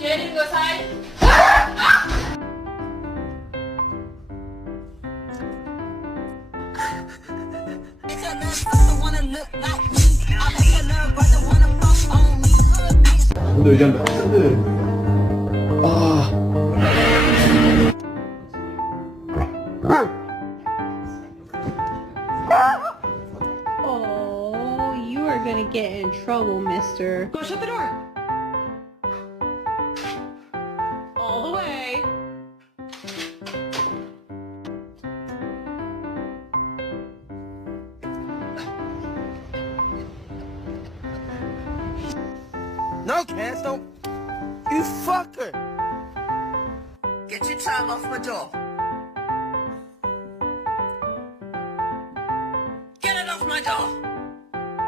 决定个猜。근데 이제 학생들 아 Oh, you are gonna get in trouble, mister. Go shut the door. All the way. No, Cass, don't. You fucker! Get your tongue off my door. Get it off my door.